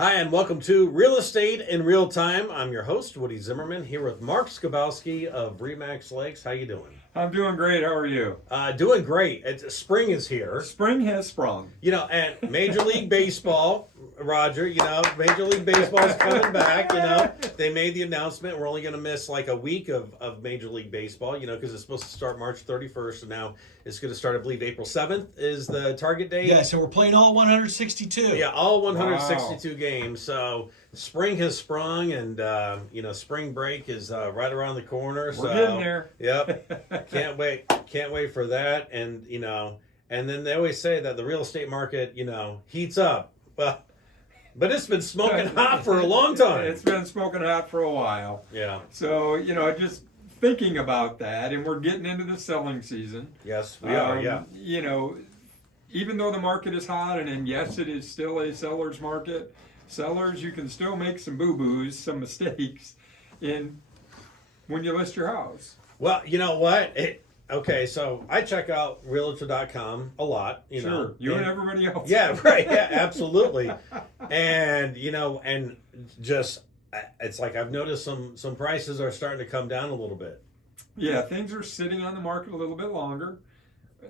Hi, and welcome to Real Estate in Real Time. I'm your host, Woody Zimmerman, here with Mark Skabowski of Remax Lakes. How you doing? I'm doing great. How are you? Doing great. Spring is here. Spring has sprung. And Major League Baseball, Roger, Major League Baseball's coming back, They made the announcement we're only going to miss like a week of Major League Baseball, because it's supposed to start March 31st, and now it's going to start, I believe, April 7th is the target date. Yeah, so we're playing all 162. Yeah, all 162 games. So spring has sprung, and spring break is right around the corner. We're getting there. Yep, can't wait for that. And and then they always say that the real estate market heats up. Well, but it's been smoking hot for a long time. It's been smoking hot for a while. Yeah. So just thinking about that, and we're getting into the selling season. Yes, we are. Yeah. Even though the market is hot, and yes, it is still a seller's market. Sellers, you can still make some boo-boos, some mistakes, when you list your house. Well, you know what? Okay, so I check out Realtor.com a lot. Sure, you and everybody else. Yeah, right. Yeah, absolutely. And and just it's like I've noticed some prices are starting to come down a little bit. Yeah, things are sitting on the market a little bit longer.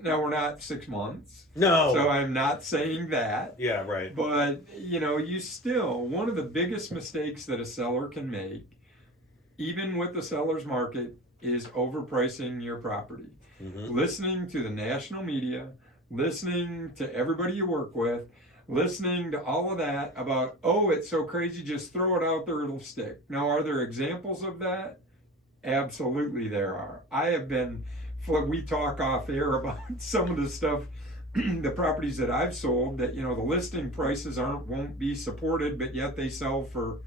Now, we're not 6 months. No. So I'm not saying that. Yeah, right. But, you still, one of the biggest mistakes that a seller can make, even with the seller's market, is overpricing your property. Mm-hmm. Listening to the national media, listening to everybody you work with, listening to all of that about, oh, it's so crazy, just throw it out there, it'll stick. Now, are there examples of that? Absolutely there are. We talk off air about some of the stuff, the properties that I've sold that, the listing prices won't be supported, but yet they sell for,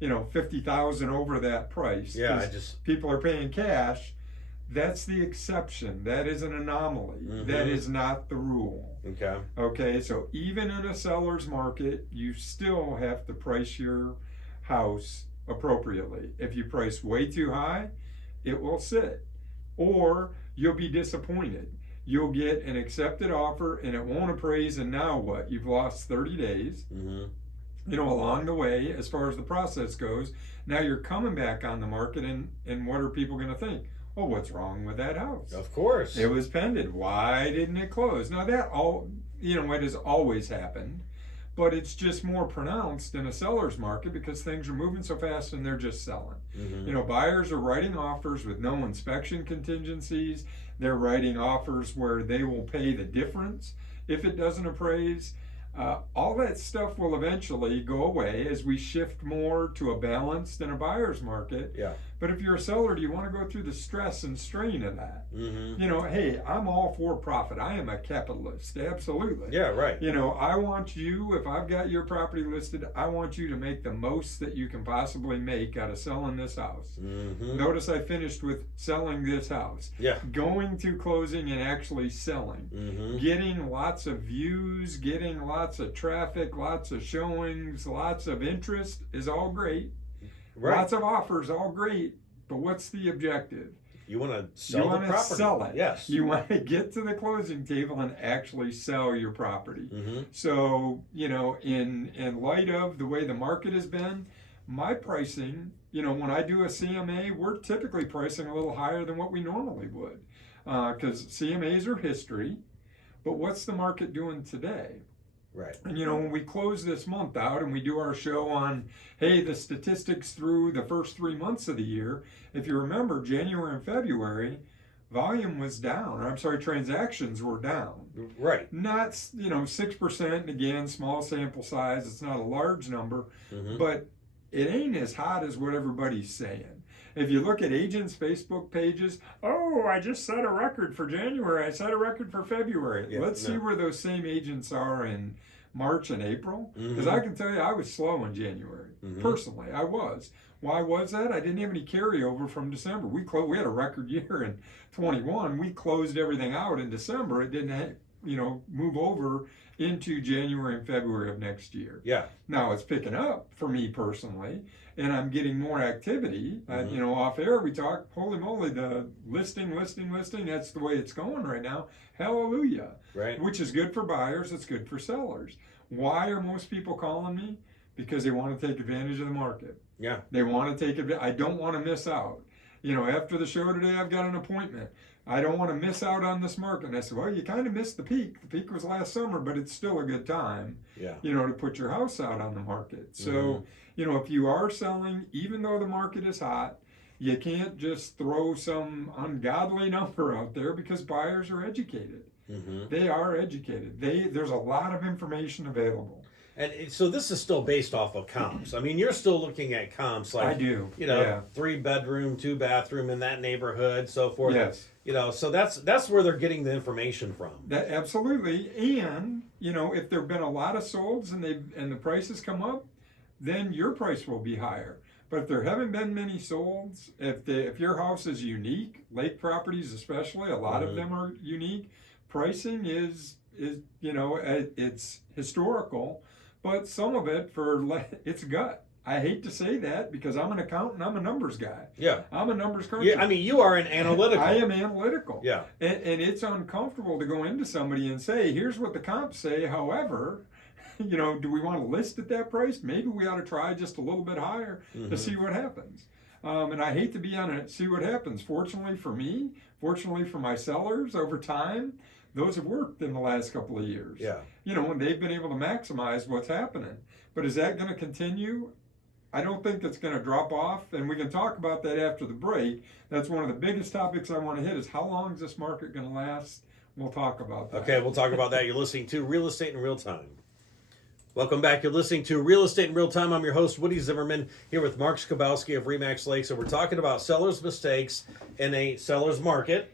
$50,000 over that price. Yeah, people are paying cash. That's the exception. That is an anomaly. Mm-hmm. That is not the rule. Okay, so even in a seller's market, you still have to price your house appropriately. If you price way too high, it will sit. Or you'll be disappointed. You'll get an accepted offer and it won't appraise, and now what? You've lost 30 days. Mm-hmm. Along the way, as far as the process goes. Now you're coming back on the market, and what are people going to think? Oh, what's wrong with that house? Of course. It was pended. Why didn't it close? Now that it has always happened, but it's just more pronounced in a seller's market because things are moving so fast and they're just selling. Mm-hmm. Buyers are writing offers with no inspection contingencies. They're writing offers where they will pay the difference if it doesn't appraise. All that stuff will eventually go away as we shift more to a balanced and a buyer's market. Yeah. But if you're a seller, do you want to go through the stress and strain of that? Mm-hmm. Hey, I'm all for profit. I am a capitalist, absolutely. Yeah, right. I want you, if I've got your property listed, I want you to make the most that you can possibly make out of selling this house. Mm-hmm. Notice I finished with selling this house. Yeah. Going to closing and actually selling. Mm-hmm. Getting lots of views, getting lots of traffic, lots of showings, lots of interest is all great. Right. Lots of offers, all great. But what's the objective? You want to sell the property. Sell it. Yes. You want to get to the closing table and actually sell your property. Mm-hmm. So, in light of the way the market has been, my pricing, when I do a CMA, we're typically pricing a little higher than what we normally would. Because CMAs are history. But what's the market doing today? Right. And when we close this month out and we do our show on, hey, the statistics through the first 3 months of the year, if you remember, January and February, volume was down. Transactions were down. Right. Not, 6%, and again, small sample size, it's not a large number, Mm-hmm. but it ain't as hot as what everybody's saying. If you look at agents' Facebook pages, oh, I just set a record for January, I set a record for February. Yeah, Let's see where those same agents are in March and April. Because I can tell you I was slow in January. Mm-hmm. Personally, I was. Why was that? I didn't have any carryover from December. We had a record year in 21. We closed everything out in December. It didn't move over into January and February of next year. Yeah. Now it's picking up for me personally, and I'm getting more activity. Mm-hmm. Off air we talk, holy moly, the listing, that's the way it's going right now. Hallelujah. Right. Which is good for buyers, it's good for sellers. Why are most people calling me? because they want to take advantage of the market. Yeah. They want to take advantage. I don't want to miss out. You know, after the show today, I've got an appointment. I don't want to miss out on this market. And I said, well, you kind of missed the peak. The peak was last summer, but it's still a good time, Yeah. you know, to put your house out on the market. So, you know, if you are selling, even though the market is hot, you can't just throw some ungodly number out there because buyers are educated. They are educated. There's a lot of information available. And so this is still based off of comps. I mean, you're still looking at comps like, I do. you know, Yeah. 3-bedroom, 2-bathroom in that neighborhood, so forth. Yes. You know, so that's where they're getting the information from. That absolutely. And, you know, if there've been a lot of solds and the prices come up, then your price will be higher. But if there haven't been many solds, if your house is unique, lake properties especially, a lot of them are unique. Pricing is you know, it's historical, but some of it it's gut. I hate to say that because I'm an accountant, I'm a numbers guy. Yeah. I'm a numbers cruncher. Yeah, I mean, you are an analytical. I am analytical. Yeah. And it's uncomfortable to go into somebody and say, here's what the comps say. However, you know, do we want to list at that price? Maybe we ought to try just a little bit higher to see what happens. And I hate to be on it, see what happens. Fortunately for me, fortunately for my sellers over time, those have worked in the last couple of years. Yeah. You know, and they've been able to maximize what's happening. But is that going to continue? I don't think it's going to drop off, and we can talk about that after the break. That's one of the biggest topics I want to hit is how long is this market going to last? We'll talk about that. Okay, we'll talk about that. You're listening to Real Estate in Real Time. Welcome back. You're listening to Real Estate in Real Time. I'm your host, Woody Zimmerman, here with Mark Skabowski of Remax Lakes, and we're talking about sellers' mistakes in a seller's market.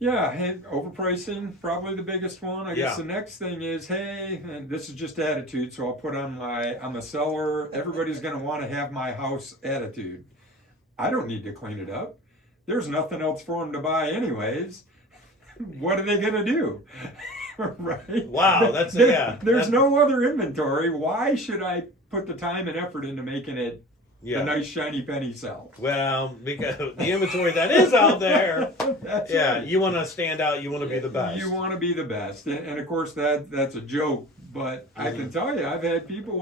Yeah, and overpricing, probably the biggest one. I guess Yeah. the next thing is, hey, and this is just attitude, so I'll put on I'm a seller, everybody's going to want to have my house attitude. I don't need to clean it up. There's nothing else for them to buy anyways. What are they going to do? Right? Wow, that's There's no other inventory. Why should I put the time and effort into making it a nice shiny penny sell? Well, because the inventory that is out there, That's yeah, right. you want to stand out. You want to be the best. You want to be the best, and of course that's a joke. But I can tell you, I've had people.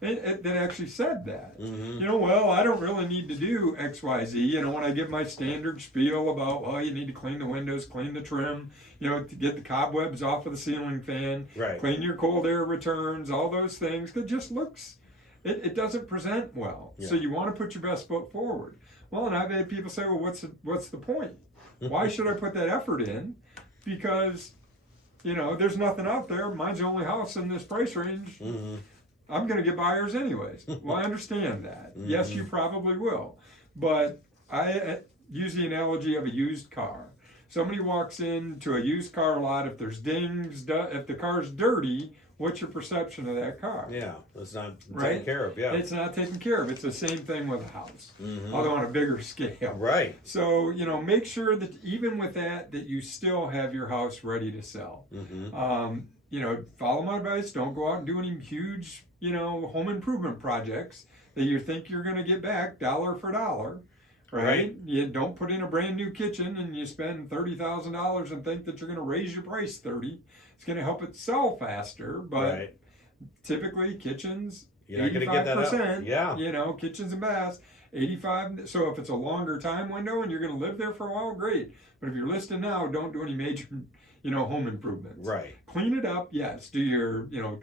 That actually said that. You know, well, I don't really need to do X, Y, Z. You know, when I give my standard spiel about, well, you need to clean the windows, clean the trim, you know, to get the cobwebs off of the ceiling fan, Right. clean your cold air returns, all those things. It just looks. It doesn't present well. Yeah. So you want to put your best foot forward. Well, and I've had people say, well, what's the point? Why should I put that effort in? Because, you know, there's nothing out there. Mine's the only house in this price range. I'm going to get buyers anyways. Well, I understand that. Yes, you probably will. But I use the analogy of a used car. Somebody walks into a used car lot, if there's dings, if the car's dirty, what's your perception of that car? Yeah, it's not Right? taken care of. Yeah, It's not taken care of. It's the same thing with a house, although on a bigger scale. right. So, you know, make sure that even with that you still have your house ready to sell. You know, follow my advice. Don't go out and do any huge, you know, home improvement projects that you think you're going to get back dollar for dollar. Right? You don't put in a brand new kitchen and you spend $30,000 and think that you're going to raise your price 30. It's going to help it sell faster, but typically kitchens, You're not going to get that up. 85%. Yeah. You know, kitchens and baths, 85. So if it's a longer time window and you're going to live there for a while, great. But if you're listing now, don't do any major, you know, home improvements. Right. Clean it up, yes. Do your, you know,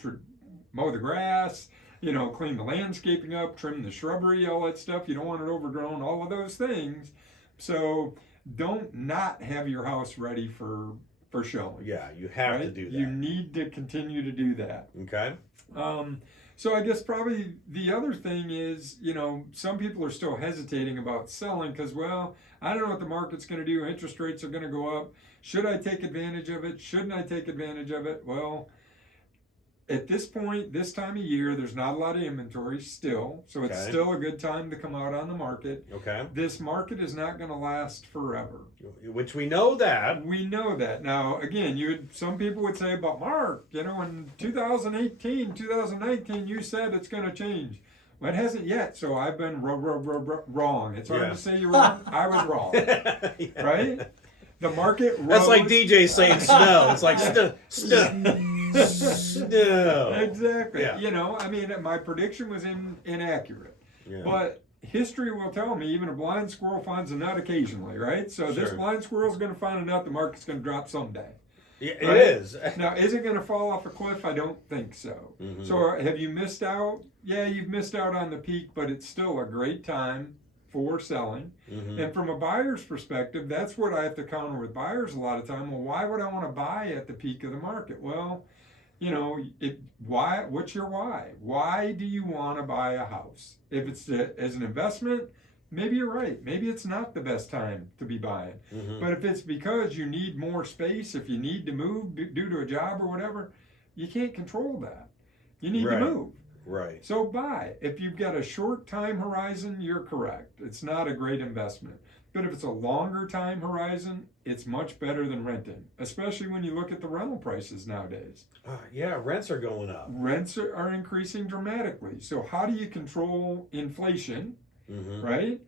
mow the grass, you know, clean the landscaping up, trim the shrubbery, all that stuff. You don't want it overgrown, all of those things. So don't not have your house ready for showing. Yeah, you have to do that. You need to continue to do that. Okay. So I guess probably the other thing is, you know, some people are still hesitating about selling because, well, I don't know what the market's going to do. Interest rates are going to go up. Should I take advantage of it? Shouldn't I take advantage of it? Well, at this point, this time of year, there's not a lot of inventory still. So it's Okay. still a good time to come out on the market. Okay. This market is not going to last forever. Which we know that. We know that. Now, again, some people would say, but Mark, you know, in 2018, 2019, you said it's going to change. Well, it hasn't yet, so I've been wrong. It's hard to say you're wrong. I was wrong, right? The market rose. That's like DJ saying snow. It's like snow. No. Exactly. Yeah. You know, I mean, my prediction was inaccurate. Yeah. But history will tell me even a blind squirrel finds a nut occasionally, right? So this Sure. blind squirrel's going to find a nut the market's going to drop someday. Yeah, Right? it is. Now, is it going to fall off a cliff? I don't think so. Mhm. So have you missed out? Yeah, you've missed out on the peak, but it's still a great time for selling. Mhm. And from a buyer's perspective, that's what I have to counter with buyers a lot of time. Well, why would I want to buy at the peak of the market? Well, you know, why? What's your why? Why do you want to buy a house? If it's as an investment, maybe you're right. Maybe it's not the best time to be buying. Mhm. But if it's because you need more space, if you need to move due to a job or whatever, you can't control that. You need Right. to move. Right. So buy. If you've got a short time horizon, you're correct. It's not a great investment. But if it's a longer time horizon, it's much better than renting, especially when you look at the rental prices nowadays. Yeah, rents are going up. Rents are increasing dramatically. So how do you control inflation, Mhm. right?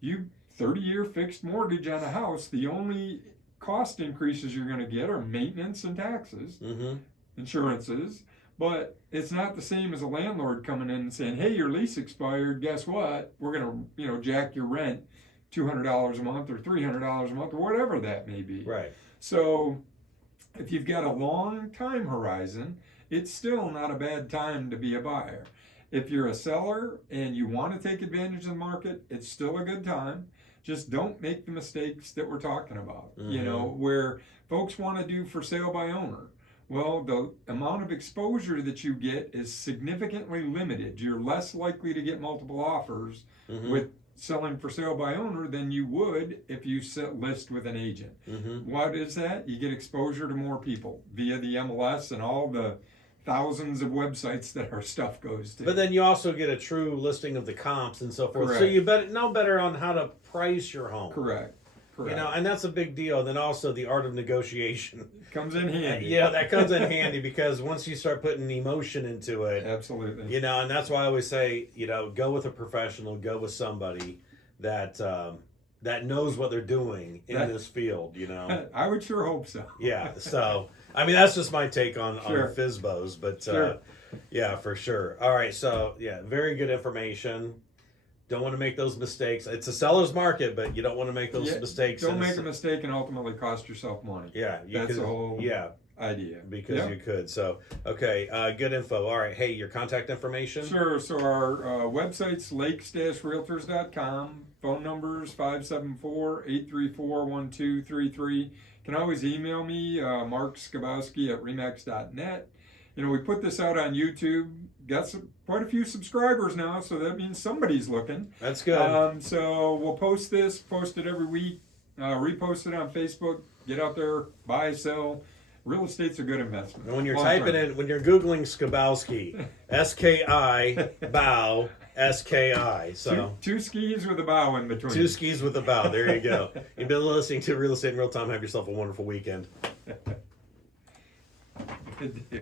You 30-year fixed mortgage on a house, the only cost increases you're going to get are maintenance and taxes, Mhm. insurances, but it's not the same as a landlord coming in and saying, "Hey, your lease expired. Guess what? We're going to, jack your rent $200 a month or $300 a month or whatever that may be." Right. So if you've got a long time horizon, it's still not a bad time to be a buyer. If you're a seller and you want to take advantage of the market, it's still a good time. Just don't make the mistakes that we're talking about, where folks want to do for sale by owner. Well, the amount of exposure that you get is significantly limited. You're less likely to get multiple offers Mhm. with selling for sale by owner than you would if you list with an agent. Mhm. What is that? You get exposure to more people via the MLS and all the thousands of websites that our stuff goes to. But then you also get a true listing of the comps and so forth. So Correct. you know better on how to price your home. Correct. And that's a big deal. Then also the art of negotiation. Comes in handy. Yeah, that comes in handy because once you start putting emotion into it, Absolutely. and that's why I always say, go with a professional, go with somebody that that knows what they're doing in this field. I would sure hope so. Yeah. So I mean, that's just my take on Sure. FSBOs, but Sure. yeah, for sure. All right. So yeah, very good information. Don't want to make those mistakes. It's a seller's market, but you don't want to make those mistakes. Don't make a mistake and ultimately cost yourself money. Yeah, That's the whole idea. because Yep. you could. So okay, good info. All right, hey, your contact information. Sure. So our website's lakes-realtors.com. Phone numbers 574-834-1233. Can always email me, Mark Skabowski at remax.net. We put this out on YouTube. Got quite a few subscribers now, so that means somebody's looking. That's good. So we'll post it every week, repost it on Facebook, get out there, buy, sell. Real estate's a good investment. And when you're Long typing term. when you're Googling Skabowski, SKI, bow, SKI. So Two skis with a bow in between. two skis with a bow. There you go. You've been listening to Real Estate in Real Time. Have yourself a wonderful weekend. Good deal.